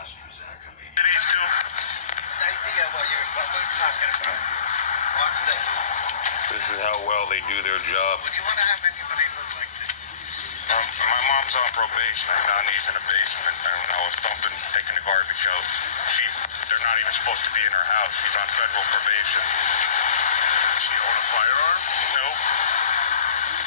These two. Idea what we're talking about. Watch this. This is how well they do their job. Would you want to have anybody look like this? My mom's on probation. I found these in the basement, and I was taking the garbage out. They're not even supposed to be in her house. She's on federal probation. Does she own a firearm? No.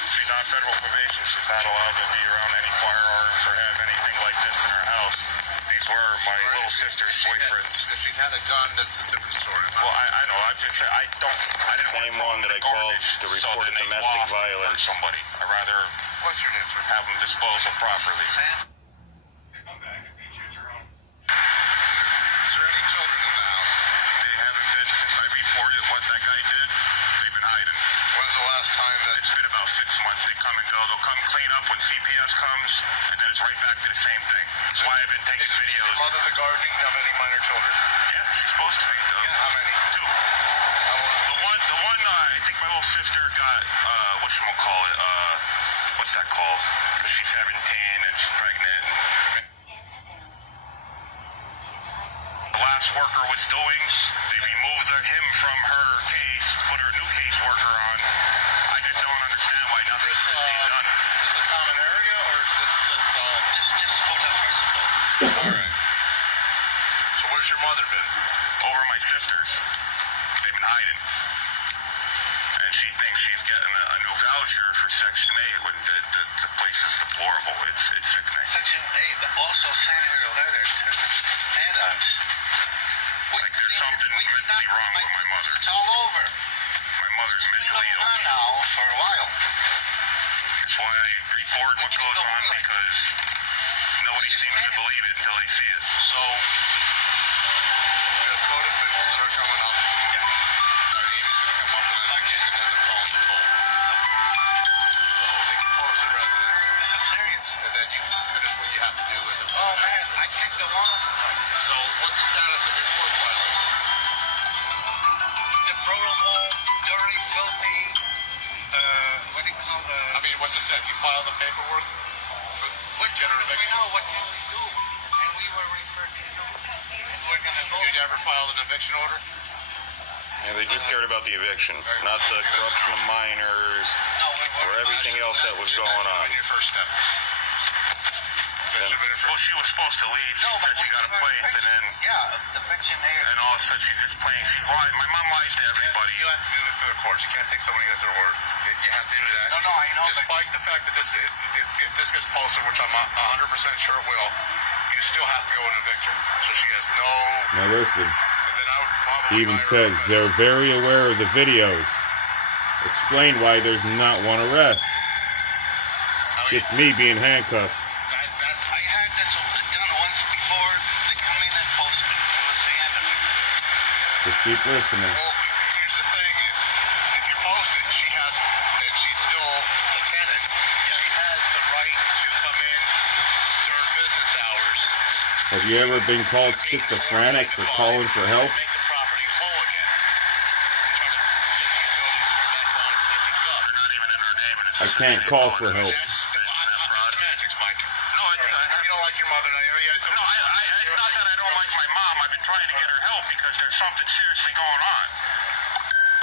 She's on federal probation. She's not allowed to be around any firearms or have anything like this in her house. These were my little sister's boyfriends. If she had a gun, that's a different story. Well, I know. I'm just saying, I didn't Same one that I called to report domestic violence. Somebody. I'd rather What's your name, sir? have them disposed of properly. Sam? Come back and beat you at your own. Is there any children in the house? They haven't been since I reported what that guy did. They've been hiding. When's the last time that... It's been about 6 months. They come and go. They'll come clean up when CPS comes, and then it's right back to the same thing. That's why I've been taking Is your videos. mother the guardian of any minor children? Yeah, she's supposed to be. How many? 2. The one, I think my little sister got, whatchamacallit, what's that called? Because she's 17 and she's pregnant. The last worker was doing, they removed him from her case, put her new caseworker on. I just don't understand why nothing's being done. Is this a common area, or is this just... Just hold that first of all. Alright. So where's your mother been? Over my sisters. They've been hiding. And she thinks she's getting a new voucher for Section 8 when the place is deplorable. It's sickening. Section 8 also sent her a letter to add us. Like there's something mentally wrong with my mother. It's all over. My mother's It's been mentally going on ill. now for a while. That's why I report what goes on, because nobody seems to believe it until they see it. So, we have code officials that are coming up. Yes. Alright, Amy's gonna come up and then they're calling the phone. So, they can post their residence, This is serious. and then you finish what you have to do with it. Oh man, I can't go on like this. So, what's the status of your court filing? Deplorable, dirty, filthy, what do you call I mean, what's the step? You filed the paperwork? What Get her can we eviction. know? What can we do? And we were referred to you. And we're gonna go. You never filed an eviction order? Yeah, they just cared about the eviction, not the corruption of minors No, or everything else that was going on. That's your first step. Well, she was supposed to leave. She said she got a place, and then... Yeah, eviction there. And all of a sudden she's just playing. She's lying. My mom lies to everybody. You have to do it for the courts. You can't take somebody at their word. You have to do that. No, I know. Despite the fact that if this gets posted, which I'm 100% sure it will, you still have to go and evict her. So she has no... Now listen, And then I would probably... he even says they're very aware of the videos. Explain why there's not one arrest. Just me being handcuffed. I had this done once before. They come in and post it. It was the end of it. Just keep listening. Well, here's the thing is, if you're posted, she has, and she's still the tenant, she has the right to come in during business hours. Have you ever been called schizophrenic for calling for help? Make the property whole again. Try to get the utilities to turn back on and clean things up. They're not even in her name. And it's I can't call for help. That's semantics, Mike. No, it's... You don't like your mother now. No, it's not that I don't like my mom. I've been trying to get her help because there's something seriously going on.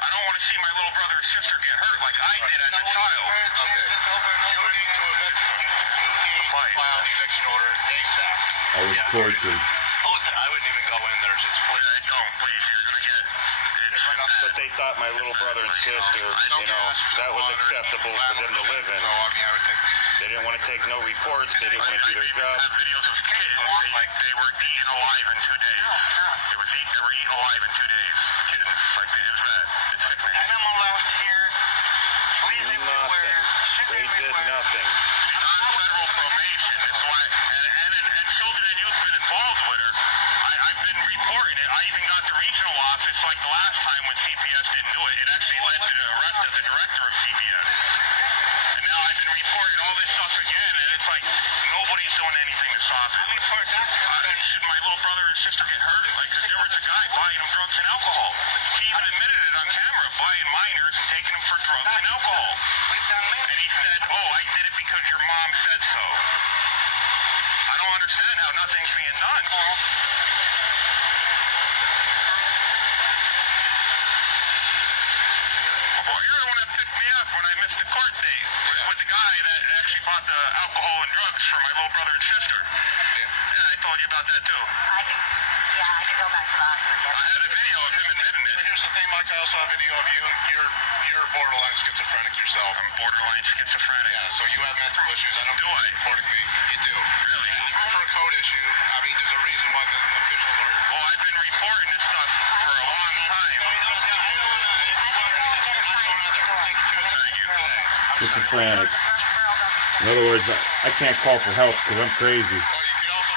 I don't want to see my little brother or sister get hurt like I did as a child. Okay. You need to evict them. You need to file an eviction order ASAP. I was tortured. Oh, I wouldn't even go in there. Just please. Don't, please. You're going to get... It's But they thought my little brother and sister, that was acceptable for them to live in. So, I mean, I would think... They didn't want to take no reports. They didn't want to do their job. have videos of kittens, like they were eaten alive in 2 days. They were eaten alive in 2 days. Kittens, like it was bad. It's sickening. Animal loves here. Fleas everywhere. Nothing. Shit They did everywhere. nothing. She's on federal probation, is why, and children and youth been involved with her. I've been reporting it. I even got the regional office, like the last time when CPS didn't do it. It actually led to the arrest of the director of CPS. And now I've been reporting all this stuff again, and it's like nobody's doing anything to stop it. I mean, for that, Should my little brother or sister get hurt? Like, because there was a guy buying them drugs and alcohol. He even admitted it on camera, buying minors and taking them for drugs and alcohol. we've done And many. he said, oh, I did it because your mom said so. I don't understand how how nothing's being done. Well, you're the one that picked me up when I missed the court date with the guy that actually bought the alcohol and drugs for my little brother and sister. Yeah, I told you about that too. I can go back to the hospital. I had a video of him admitting it. But here's the thing, Mike. I also have a video of you. You're borderline schizophrenic yourself. I'm borderline schizophrenic. Yeah, so you have mental issues. I don't Do I? reporting me. You do. Really? I mean, for a code issue, I mean, there's a reason why the officials are. Well, I've been reporting this stuff for a long time. Thank you. Schizophrenic. In other words, I can't call for help because I'm crazy. Well, you could also,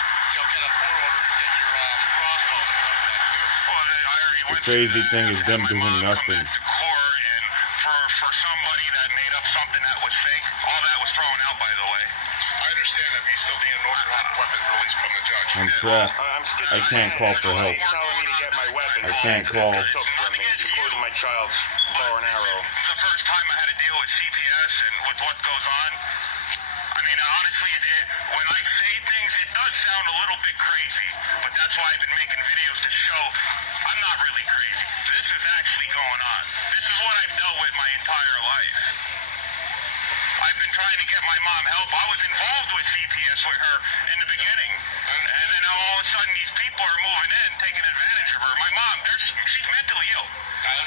get a court order to get your crossbow and stuff back too. Well, I already went crazy through thing that. is them My doing mom come nothing. back to court, and for somebody that made up something that was fake, all that was thrown out, by the way. I understand that you still need an order to have the weapons released from the judge. I'm trapped. I'm I can't call for help. He's telling me to get my weapons. I can't call. That he took from me, including my child's bow and arrow. This is the first time I had to deal with CPS and with what goes on. I mean, honestly, when I say things, it does sound a little bit crazy, but that's why I've been making videos to show I'm not really crazy. This is actually going on. This is what I've dealt with my entire life. I've been trying to get my mom help. I was involved with CPS with her in the beginning, and then all of a sudden these people are moving in, taking advantage of her. My mom, she's mentally ill.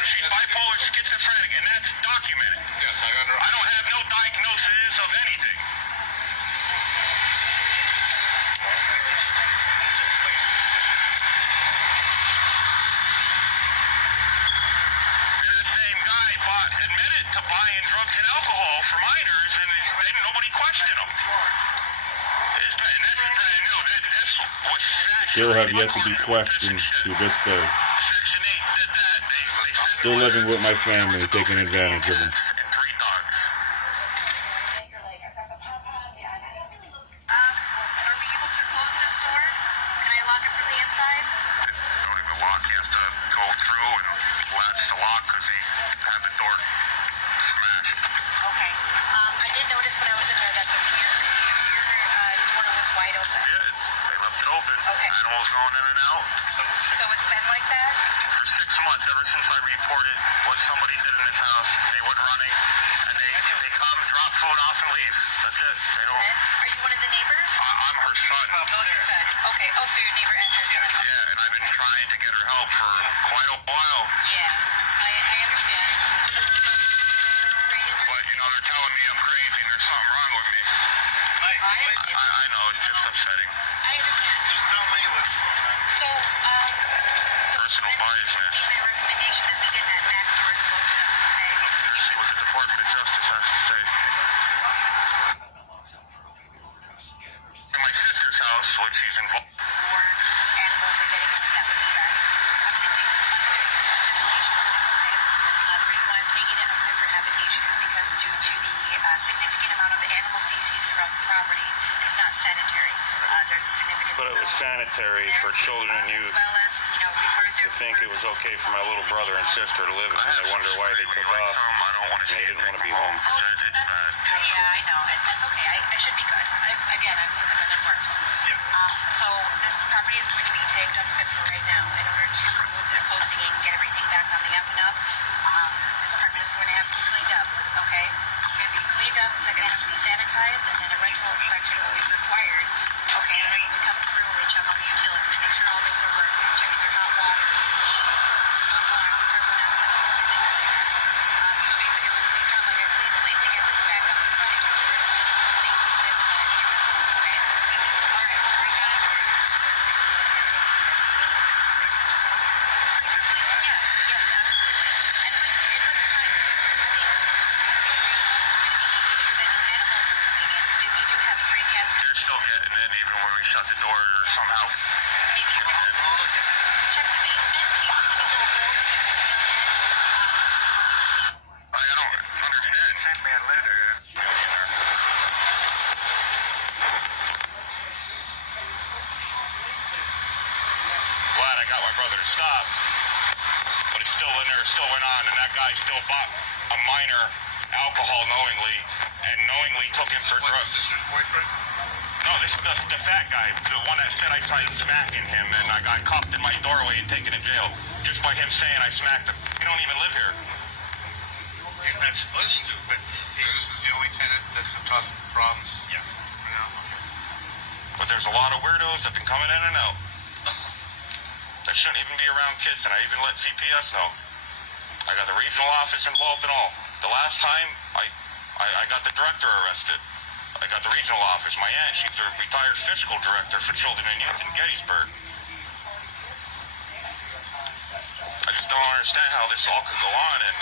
She's bipolar schizophrenic, and that's documented. Yes, I I don't have no diagnosis of anything. And the same guy admitted to buying drugs and alcohol for minors, and nobody questioned him. And this is brand new. This was Still have yet to be questioned to this day. Section 8 did that. They said Still living with my family, taking advantage of them. and 3 dogs. Are we able to close this door? Can I lock it from the inside? Don't even lock. You have to go through and latch the lock because they have the door smashed. Okay. I did notice when I was in there that the rear door was wide open. Yeah, they left it open. Okay. Animals going in and out. So it's been like that? For 6 months, ever since I reported what somebody did in this house, they went running and they come, drop food off, and leave. That's it. They don't. Okay. Are you one of the neighbors? I'm her son. No, your son. Okay. Oh, so your neighbor and your son. Okay. Yeah, and I've been trying to get her help for quite a while. Yeah. I understand. But, they're telling me I'm crazy and there's something wrong with me. I know, it's just upsetting. I understand. Just tell me what. So, Personal bias, man. my recommendation that we get that back door closed up, okay? Let's see what the Department of Justice has to say. In my sister's house, which she's involved. More animals are getting in, that would be best. I'm going to take this under habitation, okay? The reason why I'm taking it under for habitation is because due to the significant amount of animal feces throughout the property, it's not sanitary. There's a significant But it was smell sanitary there, for children and as youth well as, we've heard to think it was okay for my little brother and sister to live in, and I wonder why they took off. I don't want to And see they didn't want to be home. because it's bad. Yeah, I know. That's okay. I should be good. I've been worse. So this property is going to be tagged unfit for right now. In order to remove this posting and get everything back on the up and up, this apartment is going to have to be cleaned up. Okay? It's going to be cleaned up. It's going to have to be sanitized, and then a rental inspection will be required. Okay? And we come through and we check all the utilities, make sure all those are working, checking your hot water, heat, smoke alarms, carbon monoxide, things like that. So basically, it would be kind of like a clean slate to get this back up and running. Safely live in that neighborhood. Okay? All right. Sorry, guys. Yes, absolutely. And with time too. I mean, we're going to be making sure that no animals are coming in. If we do have stray cats, They're still getting in even when we shut the door or somehow. maybe check the basement, see if there's any little holes that you can see on it. I don't understand. Send me a letter. Glad I got my brother to stop, but he's still in there, still went on, and that guy still bought a minor alcohol knowingly, and knowingly took him for drugs. Sister's boyfriend? No, this is the fat guy, the one that said I tried smacking him and I got cuffed in my doorway and taken to jail just by him saying I smacked him. You don't even live here. You're not supposed to, but This is the only tenant that's causing problems? Yes. Yeah, okay. But there's a lot of weirdos that have been coming in and out that shouldn't even be around kids, and I even let CPS know. I got the regional office involved and all. The last time, I got the director arrested. I got the regional office. My aunt, she's the retired fiscal director for children and youth in Gettysburg. I just don't understand how this all could go on, and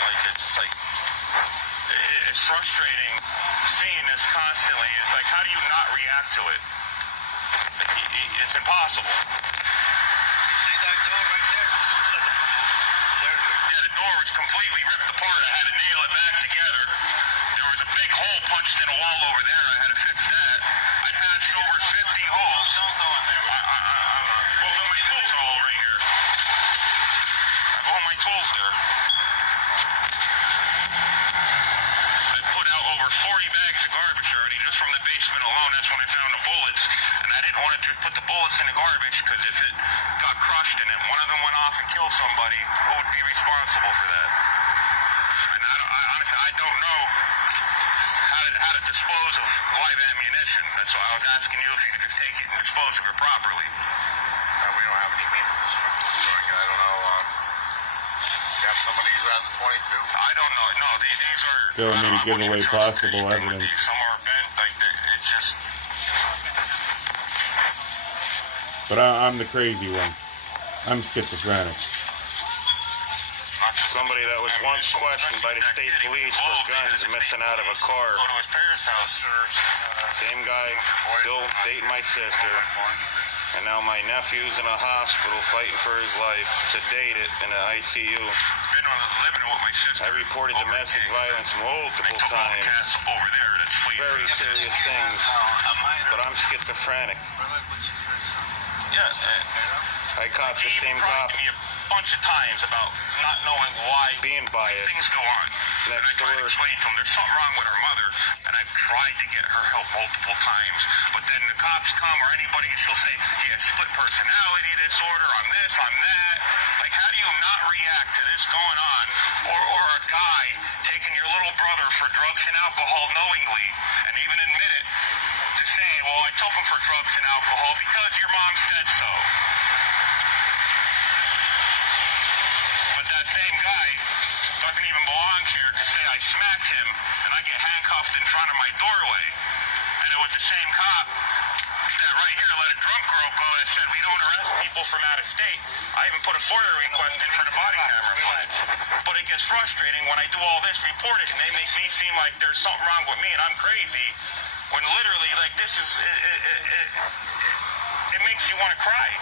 it's frustrating seeing this constantly. It's like, how do you not react to it? It's impossible. see that door right there? Yeah, the door was completely ripped apart. I had to nail it back together. There was a big hole punched in a wall over there. I had to fix that. I patched over 50 holes. Don't go in there. Well, then my tools are all right here. I have all my tools there. I put out over 40 bags of garbage already just from the basement alone. That's when I found the bullets. And I didn't want to just put the bullets in the garbage because if it got crushed and one of them went off and killed somebody, who would be responsible for that? And I honestly, I don't know how to dispose of live ammunition. That's why I was asking you if you could just take it and dispose of it properly. We don't have any means of this. I don't know. You have somebody around the 22? I don't know. No, these are. Still need to give away possible evidence. Some are bent. It's just. But I'm the crazy one. I'm schizophrenic. Somebody that was once questioned by the state police for guns missing out of a car. Go to his parents' house. Same guy, still dating my sister. And now my nephew's in a hospital fighting for his life, sedated in the ICU. Been living with my sister. I reported domestic violence multiple times. Over there, that's Very serious things. But I'm schizophrenic. Brother, which is your son? Yeah. I caught the same cop me a bunch of times about not knowing why being biased. things go on. And I Next tried to door. explain to him there's something wrong with our mother, and I've tried to get her help multiple times. But then the cops come or anybody, and she'll say he has split personality disorder, I'm this, I'm that. Like, how do you not react to this going on? Or a guy taking your little brother for drugs and alcohol knowingly, and even admit it, to saying, well, I took him for drugs and alcohol because your mom said so. But that same guy doesn't even belong here to say I smacked him and I get handcuffed in front of my doorway. And it was the same cop that right here let a drunk girl go and said we don't arrest people from out of state. I even put a FOIA request in for the body camera footage. But it gets frustrating when I do all this, report it, and they make me seem like there's something wrong with me and I'm crazy. When literally, like, this is, it makes you want to cry.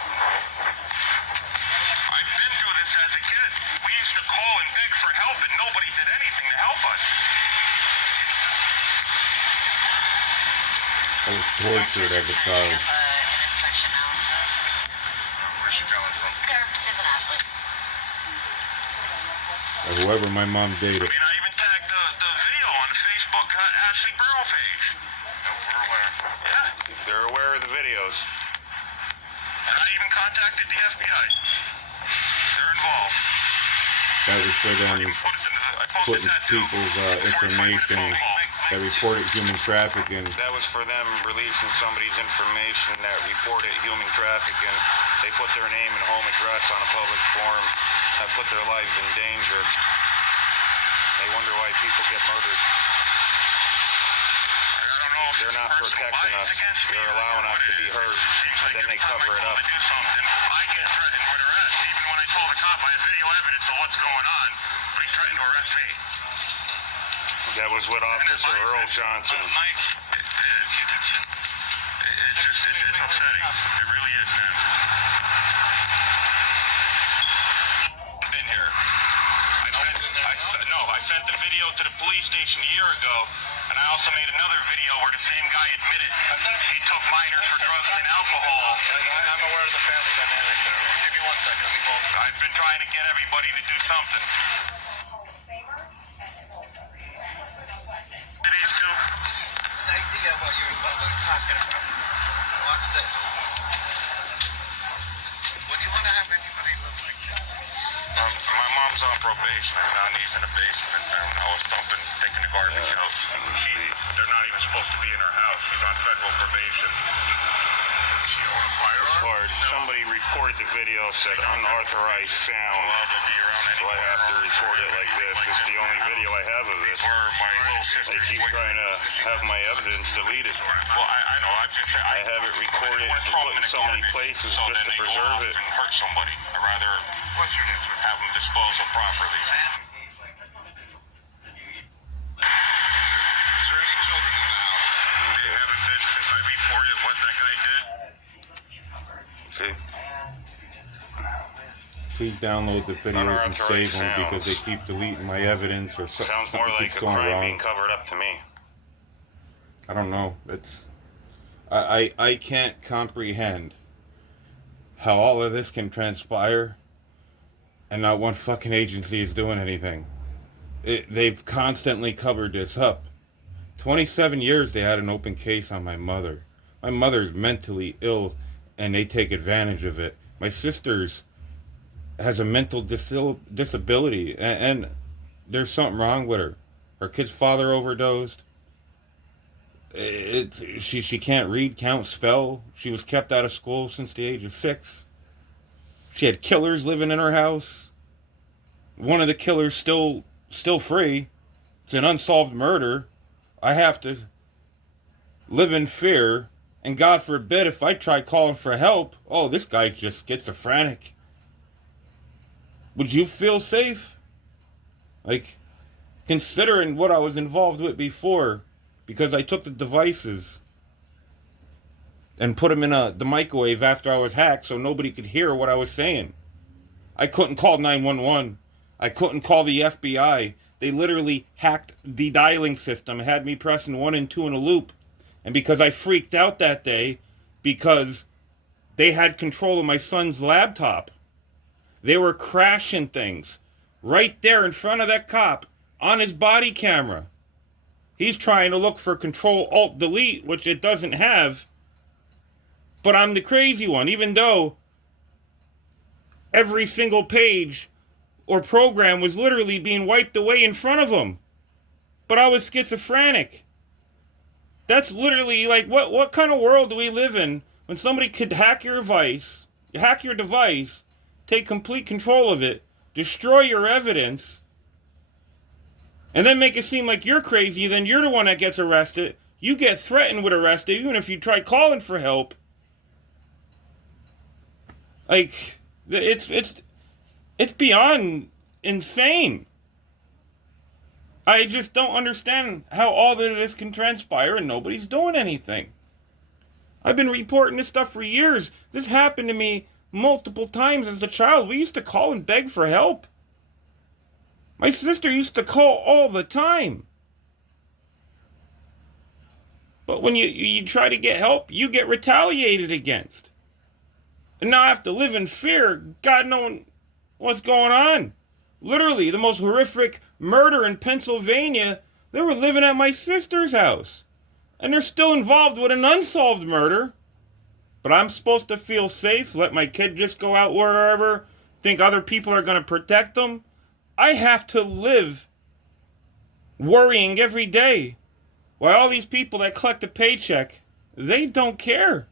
I've been through this as a kid. We used to call and beg for help, and nobody did anything to help us. I was tortured as a child. Where's she coming from? Or whoever my mom dated. I mean, I even tagged the video on the Facebook Ashley Burrow page. We're aware. Yeah. They're aware of the videos. And I even contacted the FBI. They're involved. That was for them I posted putting that too. people's Before you information find the phone call. that reported human trafficking. That was for them releasing somebody's information that reported human trafficking. They put their name and home address on a public forum. That put their lives in danger. They wonder why people get murdered. They're not protecting us. They're allowing us to be hurt. And then they cover it up. I get threatened with arrest. Even when I told the cop I have video evidence of what's going on, but he's threatened to arrest me. That was with Officer Earl Johnson. Mike, if you could send... It's upsetting. It really is, man. I've been here. I sent the video to the police station a year ago, and I also made another video where the same guy admitted he took minors for drugs and alcohol. I'm aware of the family dynamic there. Give me 1 second. Let me call. I've been trying to get everybody to do something. These two. An idea what we're talking about. this. Would you want to have anybody live like this? My mom's on probation. I found these in the basement when I was taking the garbage out. They're not even supposed to be in her house. She's on federal probation. She own a firearm? It's hard. Somebody report the video said unauthorized sound. So I have to report it like this. It's the only video I have of this. Where my little sister. They keep trying to have my evidence deleted. Well, I know. I'm just saying. I have it recorded and put in so many places just to preserve it. And hurt somebody. I'd rather have them disposed of properly. Is there any children in the house? They haven't been since I reported what that guy did. See? Please download the videos and save them because they keep deleting my evidence or something. Sounds more like keeps a going crime wrong. being covered up to me. I don't know. I can't comprehend how all of this can transpire and not one fucking agency is doing anything. They've constantly covered this up. 27 years they had an open case on my mother. My mother's mentally ill and they take advantage of it. My sister's has a mental disability and there's something wrong with her. Her kid's father overdosed. She can't read, count, spell. She was kept out of school since the age of 6. She had killers living in her house. One of the killers still free. It's an unsolved murder. I have to live in fear. And God forbid if I try calling for help, oh, this guy's just schizophrenic. Would you feel safe? Like, considering what I was involved with before, because I took the devices and put them in the microwave after I was hacked so nobody could hear what I was saying. I couldn't call 911. I couldn't call the FBI. They literally hacked the dialing system, had me pressing 1 and 2 in a loop. And because I freaked out that day, because they had control of my son's laptop, they were crashing things right there in front of that cop on his body camera. He's trying to look for Control-Alt-Delete, which it doesn't have. But I'm the crazy one, even though every single page or program was literally being wiped away in front of him. But I was schizophrenic. That's literally like, what kind of world do we live in when somebody could hack your device, take complete control of it, destroy your evidence, and then make it seem like you're crazy, then you're the one that gets arrested. You get threatened with arrest even if you try calling for help. Like, it's beyond insane. I just don't understand how all of this can transpire and nobody's doing anything. I've been reporting this stuff for years. This happened to me multiple times as a child. We used to call and beg for help. My sister used to call all the time. But when you try to get help, you get retaliated against. And now I have to live in fear, God knowing what's going on. Literally, the most horrific murder in Pennsylvania, they were living at my sister's house. And they're still involved with an unsolved murder. But I'm supposed to feel safe, let my kid just go out wherever, think other people are going to protect them. I have to live worrying every day. While all these people that collect a paycheck, they don't care.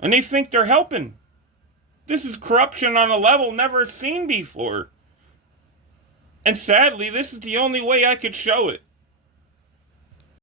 And they think they're helping. This is corruption on a level never seen before. And sadly, this is the only way I could show it.